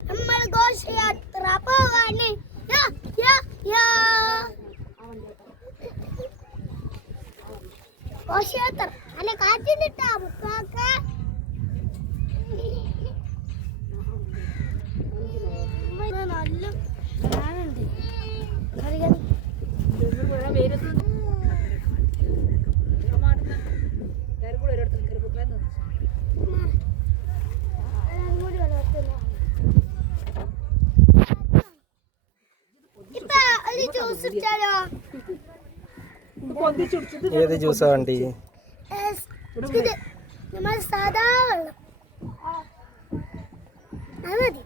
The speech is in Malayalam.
നമ്മൾ ഘോഷയാത്ര പോവാണ്. ഘോഷയാത്ര അല്ലെ കാറ്റിട്ടാ മുത്താക്ക നല്ല കാണുന്നുണ്ട്. ഏത് ജ്യൂസാ വണ്ടി? സാധാ വെള്ളം അത് മതി.